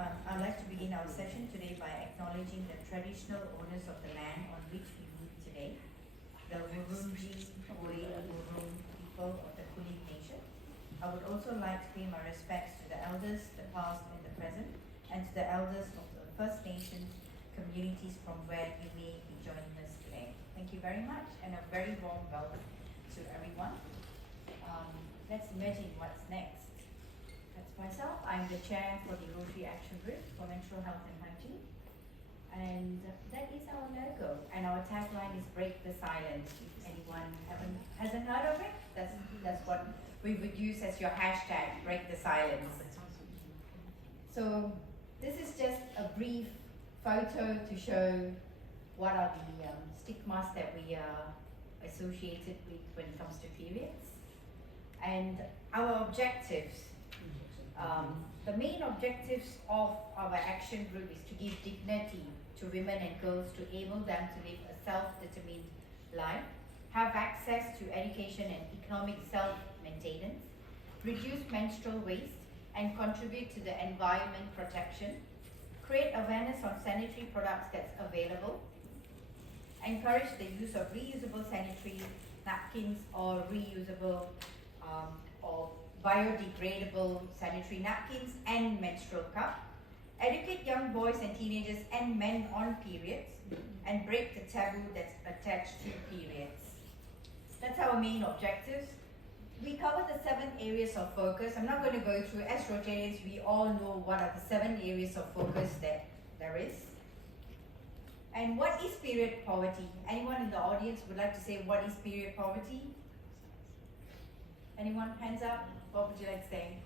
I'd like to begin our session today by acknowledging the traditional owners of the land on which we meet today, the Wurundjeri Woi-wurrung people of the Kulin Nation. I would also like to pay my respects to the elders, the past and the present, and to the elders of the First Nations communities from where you may be joining us today. Thank you very much, and a very warm welcome to everyone. Let's imagine what's next. That's myself. I'm the chair for the Rotary Action Group for Menstrual Health and Hygiene. And that is our logo. And our tagline is break the silence. If anyone hasn't heard of it, that's what we would use as your hashtag, break the silence. So this is just a brief photo to show what are the stigmas that we are associated with when it comes to periods. And our objectives. The main objectives of our action group is to give dignity to women and girls to enable them to live a self-determined life, have access to education and economic self-maintenance, reduce menstrual waste, and contribute to the environment protection, create awareness on sanitary products that's available, encourage the use of reusable sanitary napkins or reusable or biodegradable sanitary napkins and menstrual cup, educate young boys and teenagers and men on periods, and break the taboo that's attached to periods. That's our main objectives. We cover the 7 areas of focus. I'm not going to go through, as Rotarians, we all know what are the 7 areas of focus that there is. And what is period poverty? Anyone in the audience would like to say what is period poverty? Anyone? Hands up. What would you like to say?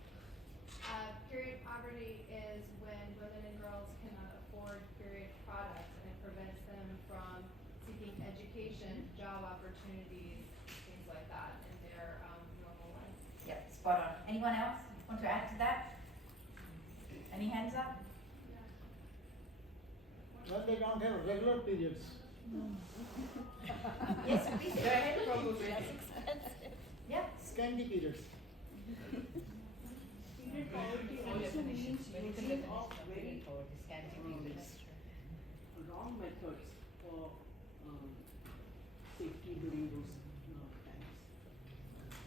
Period poverty is when women and girls cannot afford period products, and it prevents them from seeking education, job opportunities, things like that in their normal life. Yep, spot on. Anyone else want to add to that? Any hands up? Well, they don't have regular periods. Yes, please go ahead. Yeah. Scanty periods. Period poverty also means using of very wrong methods for safety during those times,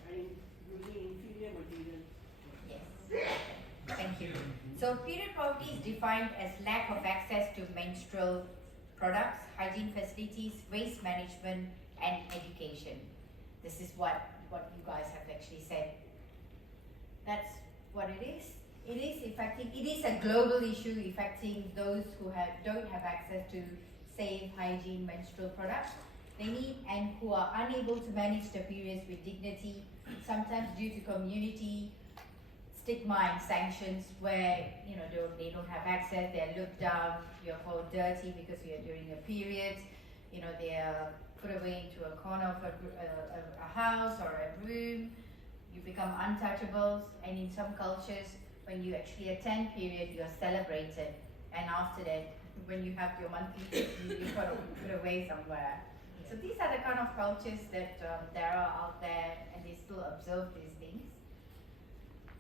and using inferior material. Yes. Thank you. So period poverty is defined as lack of access to menstrual products, hygiene facilities, waste management, and education. This is what you guys have actually said. That's what it is. It is a global issue affecting those who don't have access to safe hygiene menstrual products. They need and who are unable to manage their periods with dignity, sometimes due to community stigma and sanctions where they don't have access, they're looked down, you're called dirty because you're during a period, they are put away into a corner of a house or a room. You become untouchables, and in some cultures, when you actually attend period, you're celebrated, and after that, when you have your monthly, you're kind of put away somewhere. So these are the kind of cultures that there are out there, and they still observe these things.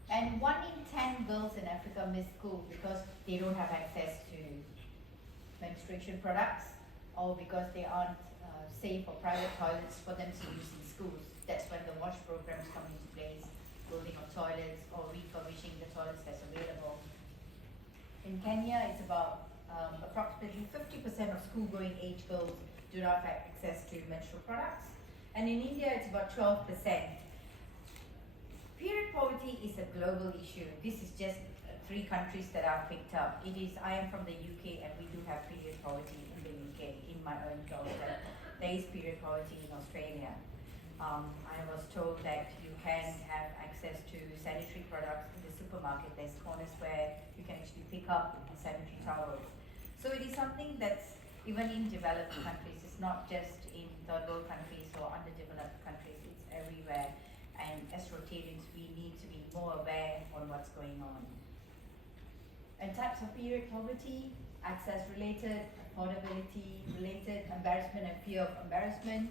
And 1 in 10 girls in Africa miss school because they don't have access to menstruation products, or because they aren't safe or private toilets for them to use in schools. That's when the WASH programs come into place, building of toilets or refurbishing the toilets that's available. In Kenya, it's about approximately 50% of school-going age girls do not have access to menstrual products. And in India, it's about 12%. Period poverty is a global issue. This is just 3 countries that are picked up. I am from the UK, and we do have period poverty in the UK, in my own doorstep. There is period poverty in Australia. I was told that you can have access to sanitary products in the supermarket. There's corners where you can actually pick up sanitary towels. So it is something that's even in developed countries. It's not just in third world countries or underdeveloped countries. It's everywhere. And as Rotarians, we need to be more aware on what's going on. And types of period poverty: access-related, affordability-related, embarrassment and fear of embarrassment,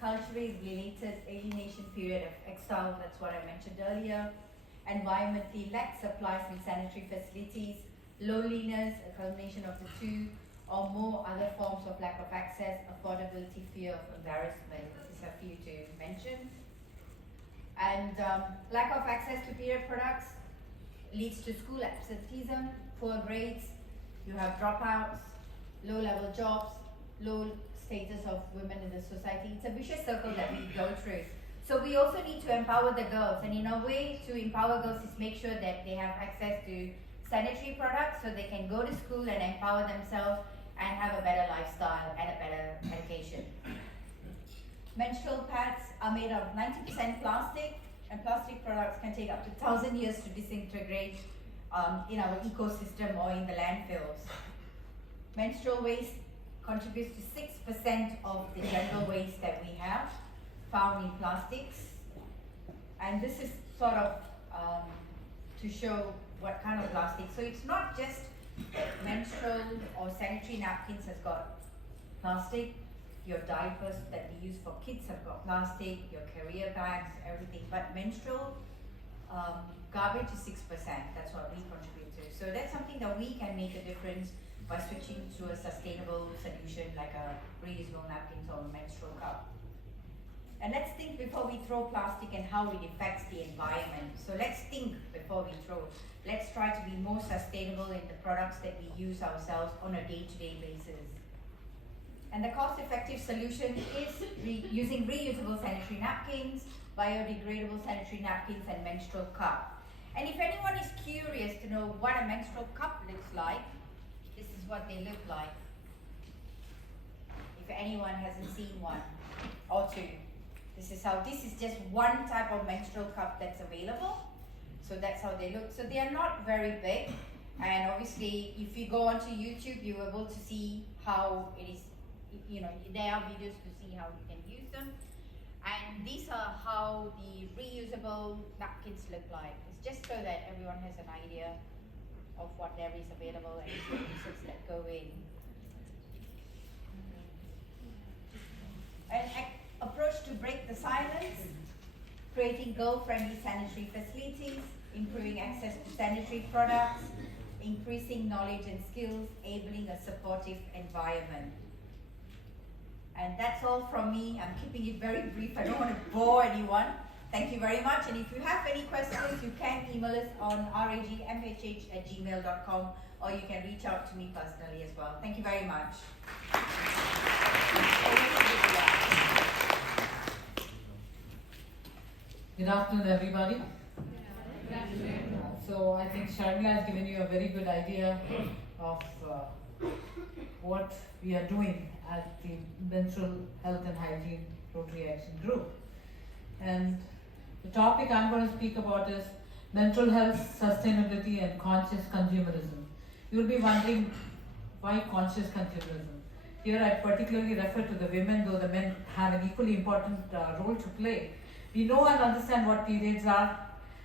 culturally related alienation period of exile, that's what I mentioned earlier, environmentally lack supplies and sanitary facilities, loneliness, a combination of the two, or more other forms of lack of access, affordability, fear of embarrassment. These are few to mention. And lack of access to period products leads to school absenteeism, poor grades, you have dropouts, low-level jobs, low status of women in the society. It's a vicious circle that we go through. So we also need to empower the girls, and in a way to empower girls is make sure that they have access to sanitary products so they can go to school and empower themselves and have a better lifestyle and a better education. Menstrual pads are made of 90% plastic, and plastic products can take up to 1,000 years to disintegrate in our ecosystem or in the landfills. Menstrual waste contributes to 6% of the general waste that we have found in plastics. And this is sort of to show what kind of plastic. So it's not just menstrual or sanitary napkins has got plastic. Your diapers that we use for kids have got plastic, your carrier bags, everything. But menstrual garbage is 6%. That's what we contribute to. So that's something that we can make a difference by switching to a sustainable solution like a reusable napkins or a menstrual cup. And let's think before we throw plastic and how it affects the environment. So let's think before we throw. Let's try to be more sustainable in the products that we use ourselves on a day-to-day basis. And the cost-effective solution is using reusable sanitary napkins, biodegradable sanitary napkins, and menstrual cup. And if anyone is curious to know what a menstrual cup looks like, this is what they look like. If anyone hasn't seen one or two, this is just one type of menstrual cup that's available. So that's how they look. So they are not very big. And obviously, if you go onto YouTube, you're able to see how it is. There are videos to see how you can use them. And these are how the reusable napkins look like. It's just so that everyone has an idea of what there is available and the uses that go in. An approach to break the silence, creating girl-friendly sanitary facilities, improving access to sanitary products, increasing knowledge and skills, enabling a supportive environment. And that's all from me. I'm keeping it very brief. I don't want to bore anyone. Thank you very much. And if you have any questions, you can email us on ragmhh@gmail.com, or you can reach out to me personally as well. Thank you very much. Good afternoon, everybody. So I think Sharmila has given you a very good idea of what we are doing at the Menstrual Health and Hygiene Rotary Action Group. And the topic I'm going to speak about is mental health, sustainability, and conscious consumerism. You'll be wondering why conscious consumerism. Here I particularly refer to the women, though the men have an equally important role to play. We know and understand what periods are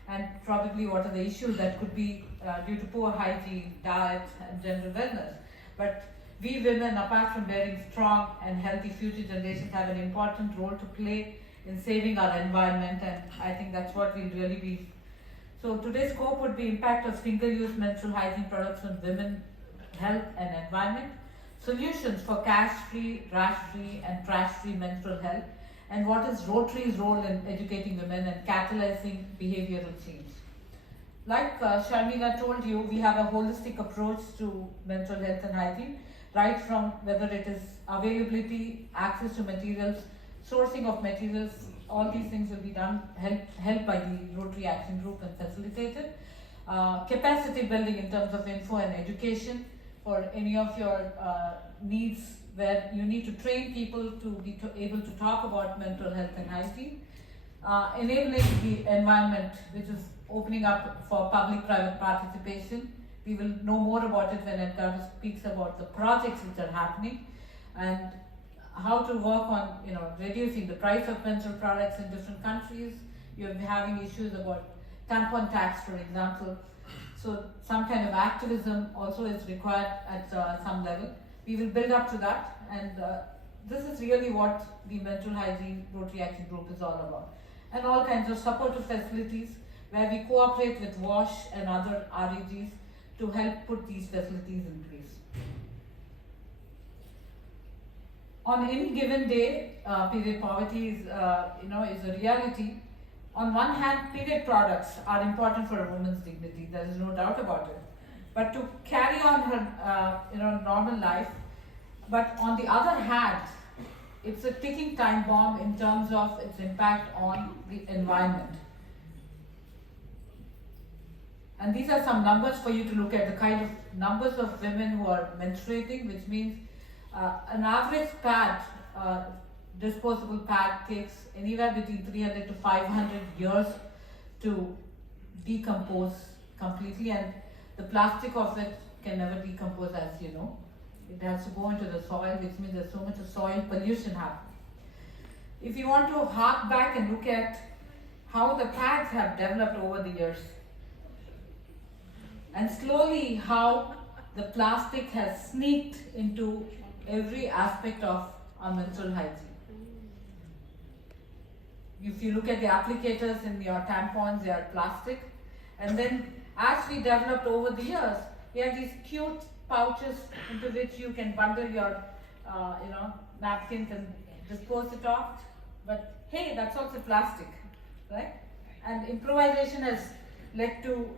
and probably what are the issues that could be due to poor hygiene, diet, and general wellness. But we women, apart from bearing strong and healthy future generations, have an important role to play in saving our environment, and I think that's what we'll really be. So today's scope would be impact of single-use menstrual hygiene products on women, health and environment, solutions for cash-free, rash-free and trash-free menstrual health, and what is Rotary's role in educating women and catalyzing behavioral change. Like Sharmila told you, we have a holistic approach to menstrual health and hygiene, right from whether it is availability, access to materials, sourcing of materials, all these things will be done, helped by the Rotary Action Group and facilitated. Capacity building in terms of info and education for any of your needs where you need to train people to be able to talk about mental health and hygiene. Enabling the environment, which is opening up for public-private participation. We will know more about it when Edgar speaks about the projects which are happening and how to work on reducing the price of menstrual products in different countries. You're having issues about tampon tax, for example. So some kind of activism also is required at some level. We will build up to that, and this is really what the Mental Hygiene Rotary Action Group is all about. And all kinds of supportive facilities where we cooperate with WASH and other RAGs to help put these facilities in place. On any given day, period poverty is, is a reality. On one hand, period products are important for a woman's dignity. There is no doubt about it. But to carry on her, normal life. But on the other hand, it's a ticking time bomb in terms of its impact on the environment. And these are some numbers for you to look at, the kind of numbers of women who are menstruating, which means an average pad, disposable pad, takes anywhere between 300 to 500 years to decompose completely, and the plastic of it can never decompose, as you know. It has to go into the soil, which means there's so much of soil pollution happening. If you want to hark back and look at how the pads have developed over the years, and slowly how the plastic has sneaked into every aspect of our menstrual hygiene. If you look at the applicators in your tampons, they are plastic. And then as we developed over the years, we have these cute pouches into which you can bundle your napkins and dispose it off. But hey, that's also plastic, right? And improvisation has led to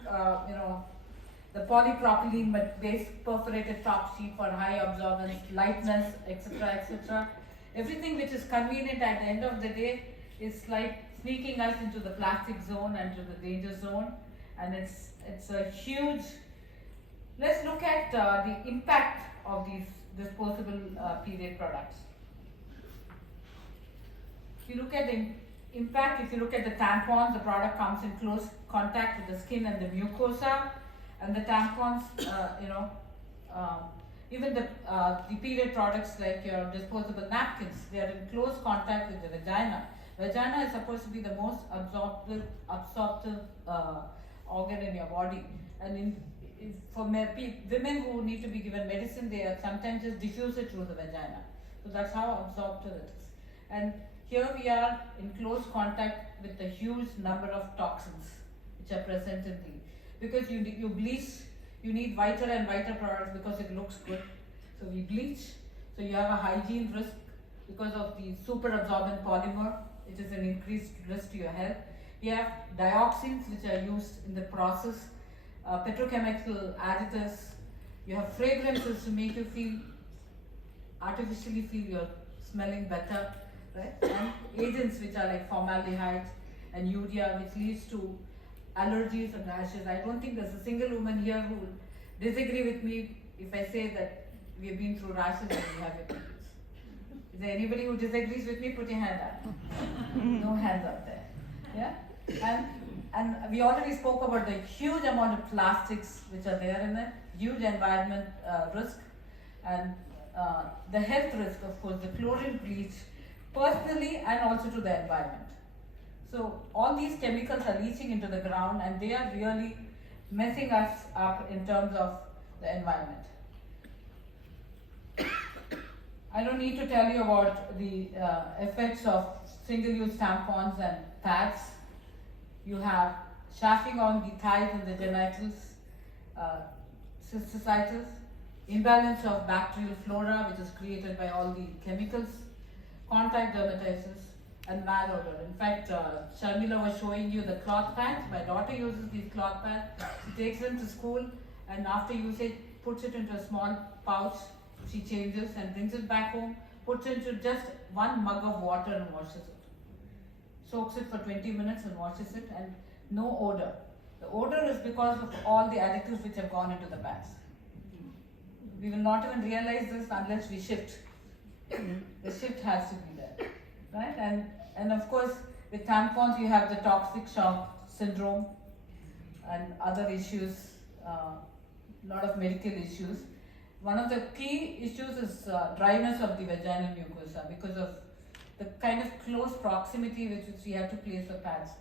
the polypropylene based perforated top sheet for high absorbance, lightness, etc., etc. Everything which is convenient at the end of the day is like sneaking us into the plastic zone and to the danger zone, and it's a huge. Let's look at the impact of these disposable period products. If you look at the impact, if you look at the tampons, the product comes in close contact with the skin and the mucosa. And the tampons, even the period products like your disposable napkins, they are in close contact with the vagina. Vagina is supposed to be the most absorptive organ in your body. And for women who need to be given medicine, they are sometimes just diffuse it through the vagina. So that's how absorptive it is. And here we are in close contact with a huge number of toxins which are present in the. Because you bleach, you need whiter and whiter products because it looks good. So we bleach, so you have a hygiene risk because of the super absorbent polymer. It is an increased risk to your health. You have dioxins which are used in the process, petrochemical additives. You have fragrances to make you artificially feel you're smelling better, right? And agents which are like formaldehyde and urea, which leads to allergies and rashes. I don't think there's a single woman here who will disagree with me if I say that we have been through rashes and we have it. Is there anybody who disagrees with me? Put your hand up. No hands up there. Yeah? And we already spoke about the huge amount of plastics which are there in it, huge environment risk, and the health risk, of course, the chlorine bleach, personally and also to the environment. So all these chemicals are leaching into the ground and they are really messing us up in terms of the environment. I don't need to tell you about the effects of single-use tampons and pads. You have chafing on the thighs and the genitals, cystitis, imbalance of bacterial flora which is created by all the chemicals, contact dermatitis, and malodor. In fact, Sharmila was showing you the cloth pads. My daughter uses these cloth pads. She takes them to school and after usage puts it into a small pouch. She changes and brings it back home, puts it into just 1 mug of water and washes it. Soaks it for 20 minutes and washes it, and no odor. The odor is because of all the additives which have gone into the pads. We will not even realize this unless we shift. The shift has to be there. Right? And of course, with tampons, you have the toxic shock syndrome and other issues, lot of medical issues. One of the key issues is dryness of the vaginal mucosa because of the kind of close proximity with which we have to place the pads.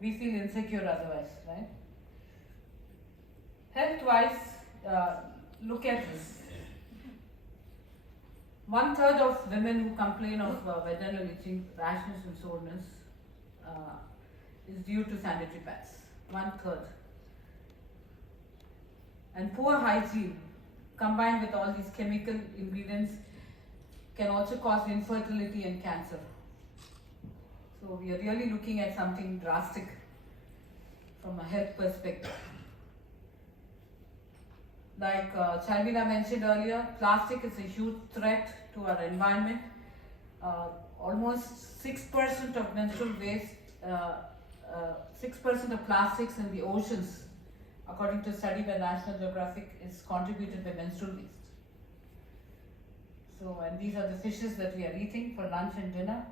We feel insecure otherwise, right? Health-wise, look at this. 1/3 of women who complain of vaginal itching, rashes and soreness is due to sanitary pads. 1/3. And poor hygiene combined with all these chemical ingredients can also cause infertility and cancer. So we are really looking at something drastic from a health perspective. Like Sharmila mentioned earlier, plastic is a huge threat to our environment. Almost 6% of menstrual waste, 6% of plastics in the oceans, according to a study by National Geographic, is contributed by menstrual waste. So, and these are the fishes that we are eating for lunch and dinner.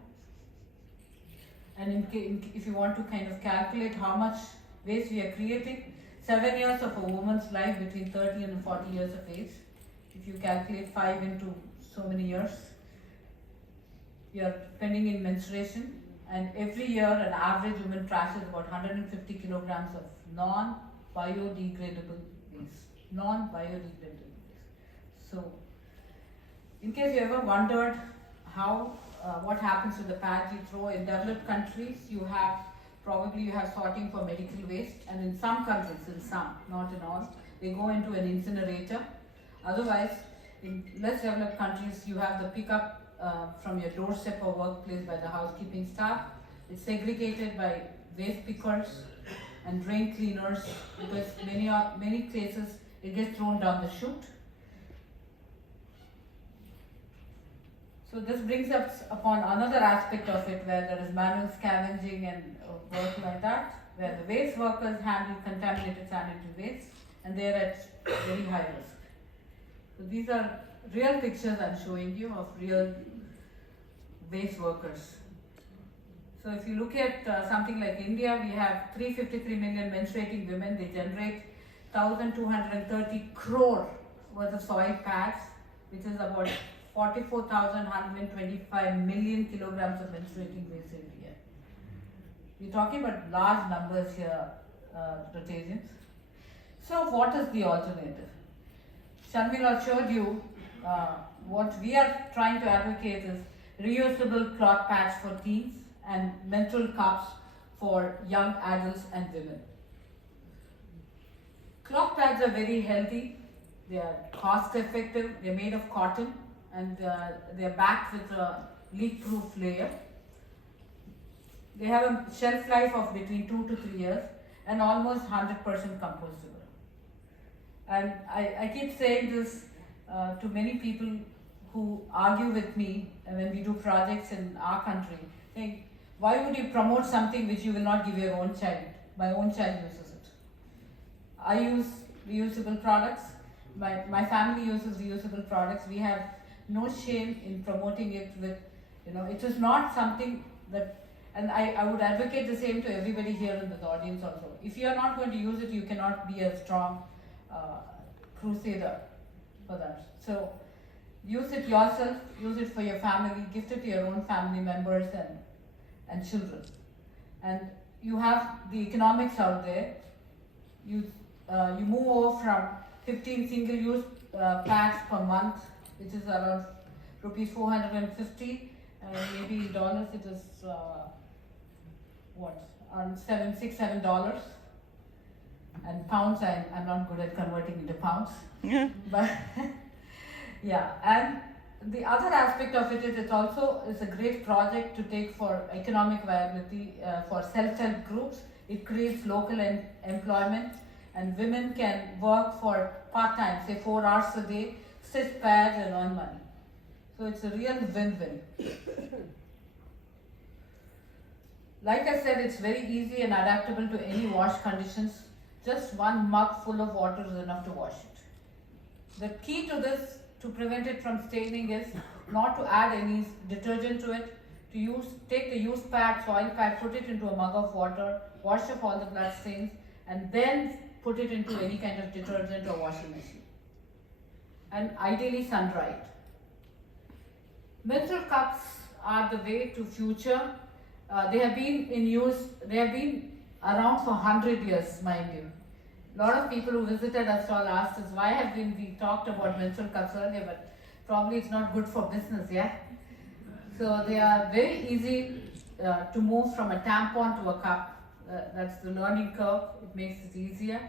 And if you want to kind of calculate how much waste we are creating, 7 years of a woman's life between 30 and 40 years of age, if you calculate 5 into so many years, you are spending in menstruation, and every year an average woman trashes about 150 kilograms of non-biodegradable waste. Non-biodegradable waste. So, in case you ever wondered how, what happens to the pads you throw, in developed countries you have sorting for medical waste, and in some countries, in some, not in all, they go into an incinerator. Otherwise, in less developed countries, you have the pickup from your doorstep or workplace by the housekeeping staff. It's segregated by waste pickers and drain cleaners, because many places it gets thrown down the chute. So this brings us upon another aspect of it, where there is manual scavenging and work like that, where the waste workers handle contaminated sanitary waste, and they are at very high risk. So these are real pictures I'm showing you of real waste workers. So if you look at something like India, we have 353 million menstruating women. They generate 1,230 crore worth of soil pads, which is about 44,125 million kilograms of menstruating waste every year. We're talking about large numbers here, Rotasians. So what is the alternative? Sharmila showed you what we are trying to advocate is reusable cloth pads for teens and menstrual cups for young adults and women. Cloth pads are very healthy, they are cost effective, they are made of cotton, and they are backed with a leak proof layer. They have a shelf life of between 2 to 3 years and almost 100% compostable. And I keep saying this to many people who argue with me when we do projects in our country, saying, why would you promote something which you will not give your own child? My own child uses it. I use reusable products. My family uses reusable products. We have no shame in promoting it with, it is not something that, and I would advocate the same to everybody here in the audience also. If you are not going to use it, you cannot be a strong crusader for that. So use it yourself, use it for your family, gift it to your own family members and children. And you have the economics out there. You move over from 15 single-use pads per month, which is around rupees 450, and maybe in dollars it is around $7. And pounds, I'm not good at converting into pounds. Yeah. But yeah, and the other aspect of it is it's a great project to take for economic viability for self-help groups. It creates local employment, and women can work for part-time, say 4 hours a day, stitch pads and earn money. So it's a real win-win. Like I said, it's very easy and adaptable to any wash conditions. Just 1 mug full of water is enough to wash it. The key to this, to prevent it from staining, is not to add any detergent to it. Take the used pad, soil pad, put it into a mug of water, wash off all the blood stains, and then put it into any kind of detergent or washing machine. And ideally sun dry it. Menstrual cups are the way to future. They have been in use, they have been around for 100 years, mind you. A lot of people who visited us all asked us, why have we talked about menstrual cups earlier, but probably it's not good for business, yeah? So they are very easy to move from a tampon to a cup. That's the learning curve, it makes it easier.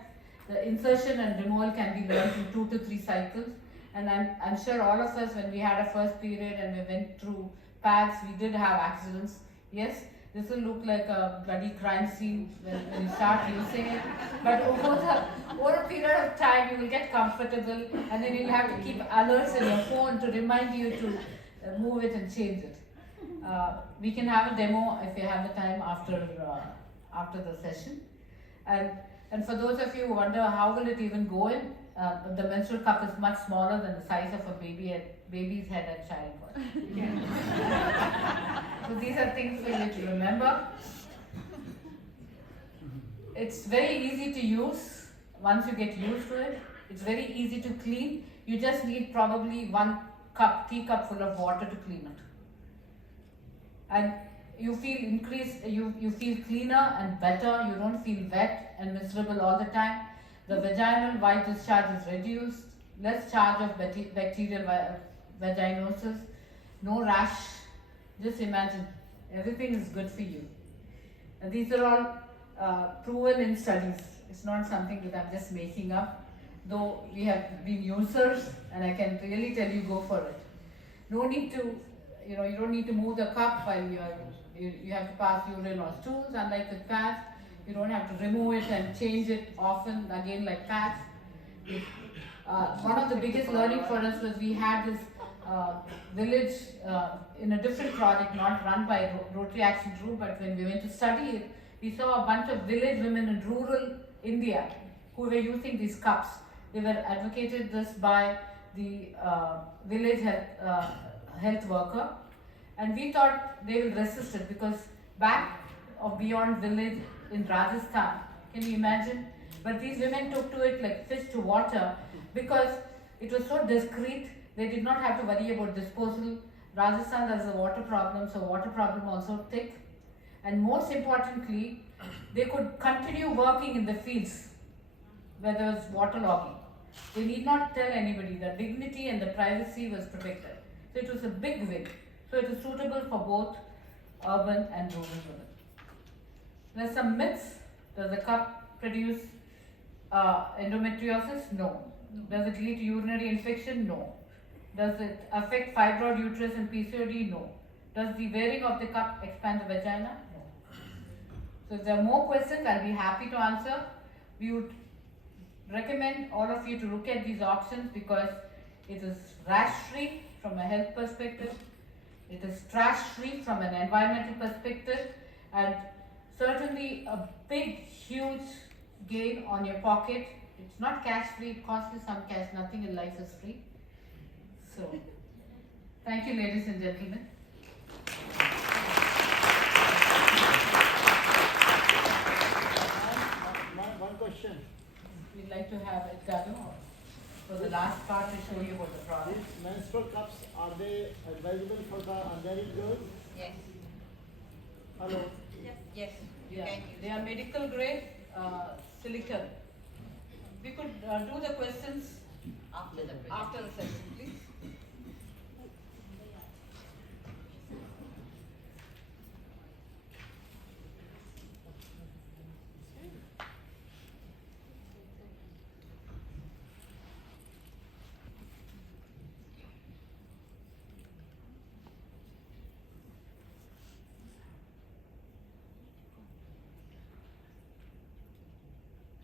The insertion and removal can be learned in 2 to 3 cycles. And I'm sure all of us, when we had a first period and we went through pads, we did have accidents. Yes, this will look like a bloody crime scene when you start using it. But over a period of time, you will get comfortable, and then you'll have to keep alerts in your phone to remind you to move it and change it. We can have a demo if you have the time after the session. And for those of you who wonder how will it even go in, the menstrual cup is much smaller than the size of a baby's head at child birth. So these are things for you to remember. It's very easy to use once you get used to it. It's very easy to clean. You just need probably 1 teacup full of water to clean it. And you feel cleaner and better. You don't feel wet and miserable all the time. The vaginal white discharge is reduced, less charge of bacterial vaginosis, no rash. Just imagine, everything is good for you. And these are all proven in studies. It's not something that I'm just making up, though we have been users, and I can really tell you, go for it. No need to, you don't need to move the cup while you have to pass urine or stools, unlike with pads. You don't have to remove it and change it often, again like pads. One of the biggest learning for us was we had this village in a different project, not run by Rotary Action Group, but when we went to study it, we saw a bunch of village women in rural India who were using these cups. They were advocated this by the village health worker, and we thought they will resist it because back of beyond village in Rajasthan, can you imagine? But these women took to it like fish to water because it was so discreet. They did not have to worry about disposal. Rajasthan has a water problem, so water problem also thick. And most importantly, they could continue working in the fields where there was waterlogging. They need not tell anybody. The dignity and the privacy was protected. So it was a big win. So it is suitable for both urban and rural women. There's some myths. Does the cup produce endometriosis? No. Does it lead to urinary infection? No. Does it affect fibroid uterus and PCOD? No. Does the wearing of the cup expand the vagina? No. So if there are more questions, I'll be happy to answer. We would recommend all of you to look at these options because it is rash-free from a health perspective. It is trash-free from an environmental perspective, and certainly a big, huge gain on your pocket. It's not cash-free, it costs you some cash, nothing in life is free. So, thank you ladies and gentlemen. One question. We'd like to have Edgardo for the last part to show you about the product. These menstrual cups, are they advisable for the unmarried girls? Yes. Hello? Yes. You Yeah, can use they are medical grade silicone. We could do the questions after the presentation. after the session, please.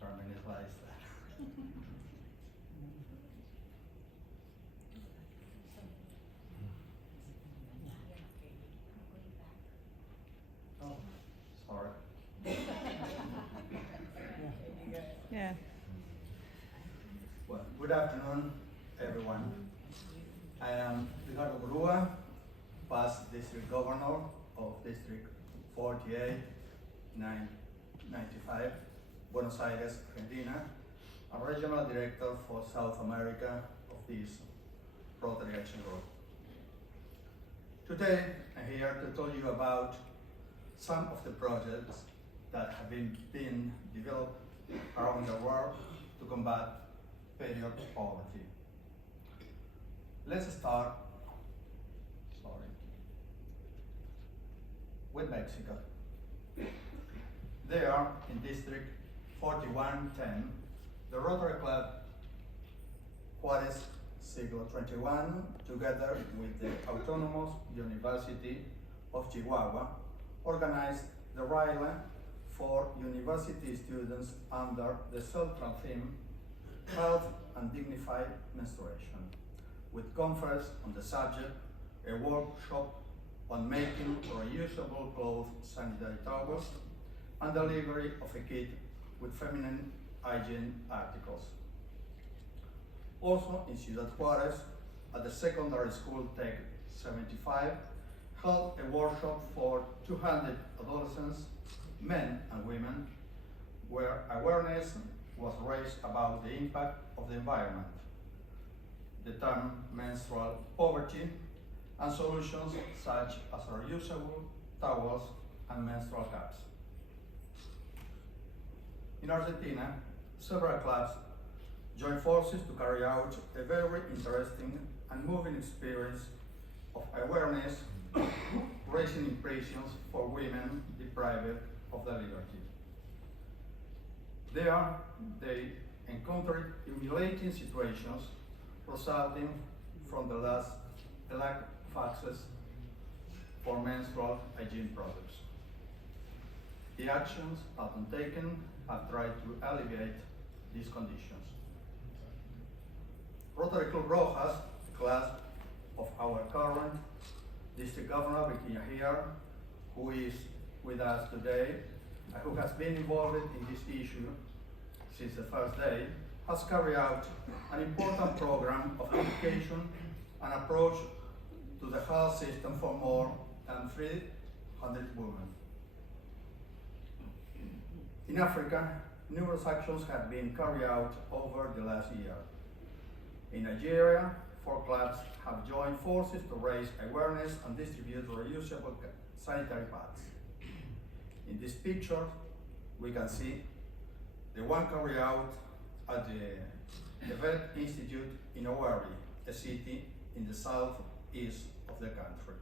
Terminalize that. Oh, sorry. Yeah. Well, good afternoon, everyone. I am Ricardo Grua, past District Governor of District 48, 995, Buenos Aires, Argentina. I'm Regional Director for South America of this Rotary Action Group. Today, I'm here to tell you about some of the projects that have been developed around the world to combat period poverty. Let's start, with Mexico. There, in District 4110, The Rotary Club Juarez Siglo XXI, together with the Autonomous University of Chihuahua, organized the rally for university students under the central theme, Health and Dignified Menstruation, with conference on the subject, a workshop on making reusable cloth sanitary towels, and delivery of a kit with feminine hygiene articles. Also in Ciudad Juarez, at the secondary school Tech 75, held a workshop for 200 adolescents, men and women, where awareness was raised about the impact of the environment, the term menstrual poverty, and solutions such as reusable towels and menstrual cups. In Argentina, several clubs joined forces to carry out a very interesting and moving experience of awareness, raising impressions for women deprived of their liberty. There, they encountered humiliating situations resulting from the lack of access for menstrual hygiene products. The actions undertaken have tried to alleviate these conditions. Rotary Club Rojas, a class of our current district governor, Virginia here, who is with us today, and who has been involved in this issue since the first day, has carried out an important program of education and approach to the health system for more than 300 women. In Africa, numerous actions have been carried out over the last year. In Nigeria, 4 clubs have joined forces to raise awareness and distribute reusable sanitary pads. In this picture, we can see the one carried out at the Vet Institute in Owerri, a city in the southeast of the country.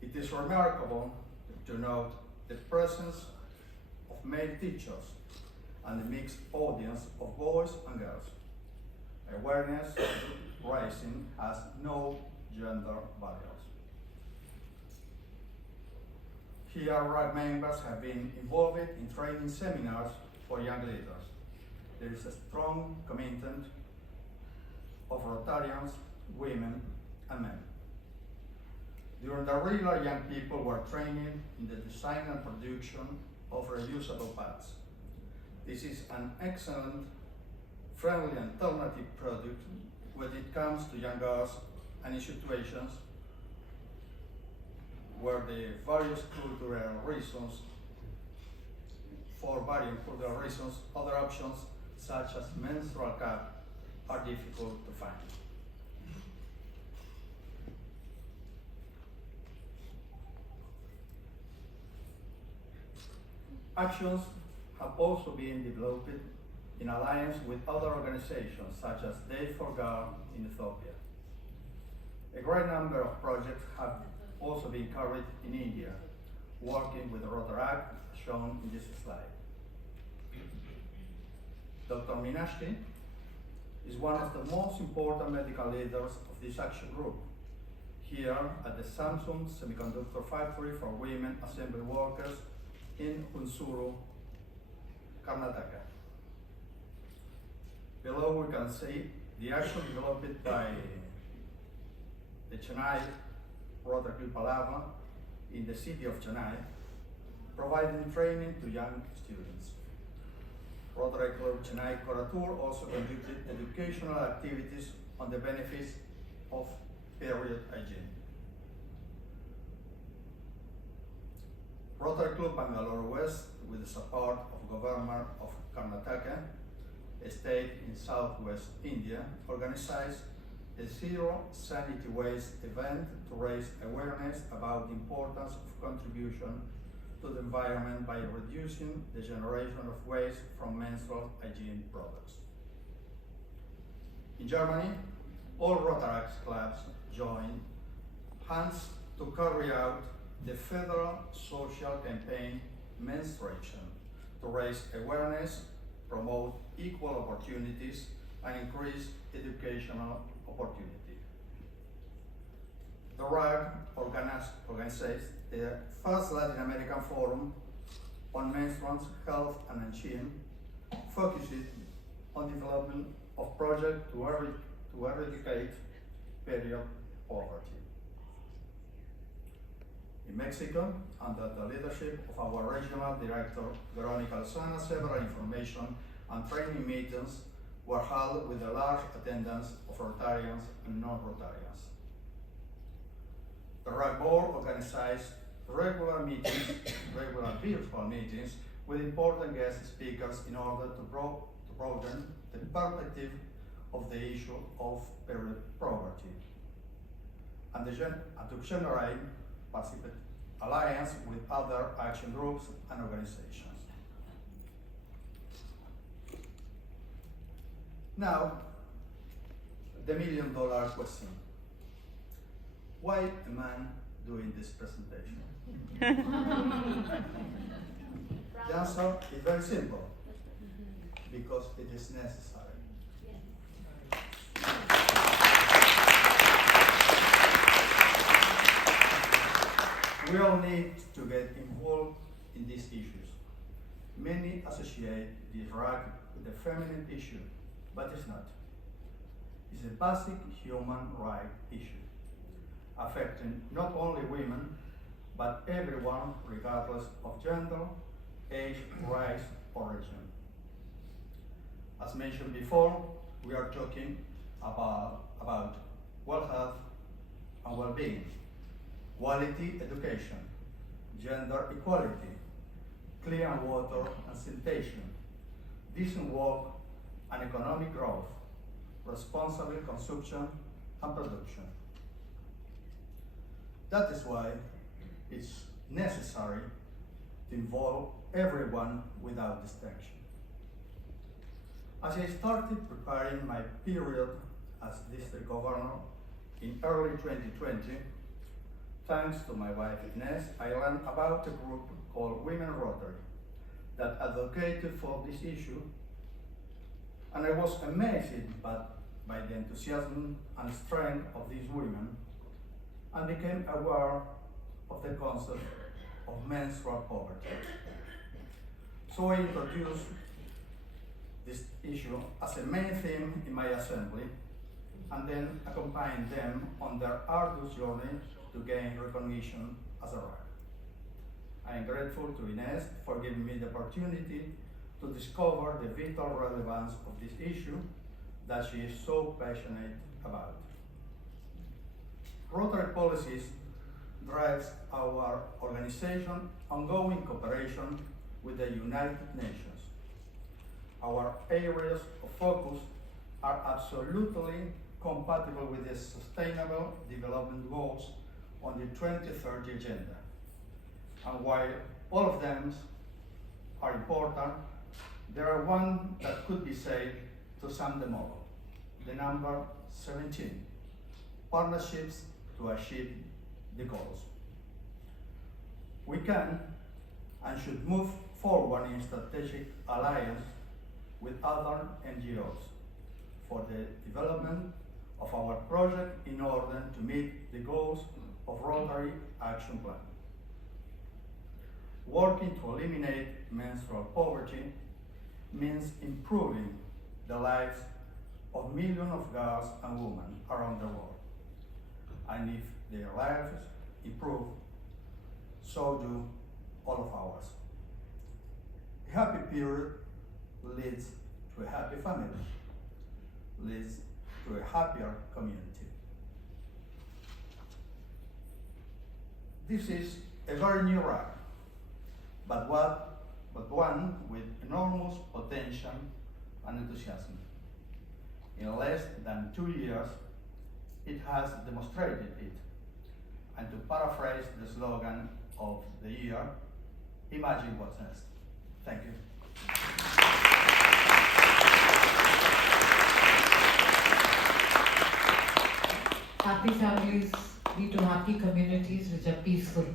It is remarkable to note the presence of male teachers and a mixed audience of boys and girls. Awareness raising has no gender barriers. Here, RAC members have been involved in training seminars for young leaders. There is a strong commitment of Rotarians, women, and men. During the regular, young people were trained in the design and production of reusable pads. This is an excellent, friendly alternative product when it comes to young girls and in situations where the various cultural reasons, other options such as menstrual cup are difficult to find. Actions have also been developed in alliance with other organizations such as Day for Girl in Ethiopia. A great number of projects have also been carried in India, working with the Rotaract shown in this slide. Dr. Minashti is one of the most important medical leaders of this action group, here at the Samsung Semiconductor Factory for Women Assembly Workers in Hunsuru, Karnataka. Below we can see the action developed by the Chennai Rotary Club Palava in the city of Chennai, providing training to young students. Rotary Club Chennai Koratur also conducted educational activities on the benefits of period hygiene. Rotary Club Bangalore West, with the support of Governor of Karnataka, a state in southwest India, organized a Zero Sanity Waste event to raise awareness about the importance of contribution to the environment by reducing the generation of waste from menstrual hygiene products. In Germany, all Rotaract clubs joined hands to carry out the federal social campaign Menstruation to raise awareness, promote equal opportunities and increase educational opportunity. The RAG organizes the first Latin American Forum on menstrual health and hygiene, focused on development of projects to eradicate period poverty. In Mexico, under the leadership of our regional director, Veronica Lozana, several information and training meetings were held with a large attendance of Rotarians and non-Rotarians. The RAG board organized regular meetings, regular virtual meetings with important guest speakers in order to broaden the perspective of the issue of period poverty and to generate participant alliance with other action groups and organizations. Now, the $1,000,000 question. Why a man doing this presentation? The answer is very simple, because it is necessary. We all need to get involved in these issues. Many associate this RAG with a feminine issue, but it's not. It's a basic human right issue, affecting not only women, but everyone regardless of gender, age, race, or region. As mentioned before, we are talking about well health and well-being, quality education, gender equality, clean water and sanitation, decent work and economic growth, responsible consumption and production. That is why it's necessary to involve everyone without distinction. As I started preparing my period as district governor in early 2020, thanks to my wife Ines, I learned about a group called Women Rotary that advocated for this issue, and I was amazed by the enthusiasm and strength of these women, and became aware of the concept of menstrual poverty. So I introduced this issue as a main theme in my assembly, and then accompanied them on their arduous journey to gain recognition as a RAG. I am grateful to Ines for giving me the opportunity to discover the vital relevance of this issue that she is so passionate about. Rotary Policies drives our organization ongoing cooperation with the United Nations. Our areas of focus are absolutely compatible with the Sustainable Development Goals on the 2030 Agenda. And while all of them are important, there are one that could be said to sum them all. The number 17, partnerships to achieve the goals. We can and should move forward in strategic alliance with other NGOs for the development of our project in order to meet the goals of Rotary Action Plan. Working to eliminate menstrual poverty means improving the lives of millions of girls and women around the world. And if their lives improve, so do all of ours. A happy period leads to a happy family, leads to a happier community. This is a very new RAG, but one with enormous potential and enthusiasm. In less than 2 years, it has demonstrated it. And to paraphrase the slogan of the year, imagine what's next. Thank you. Happy families lead to happy communities which are peaceful.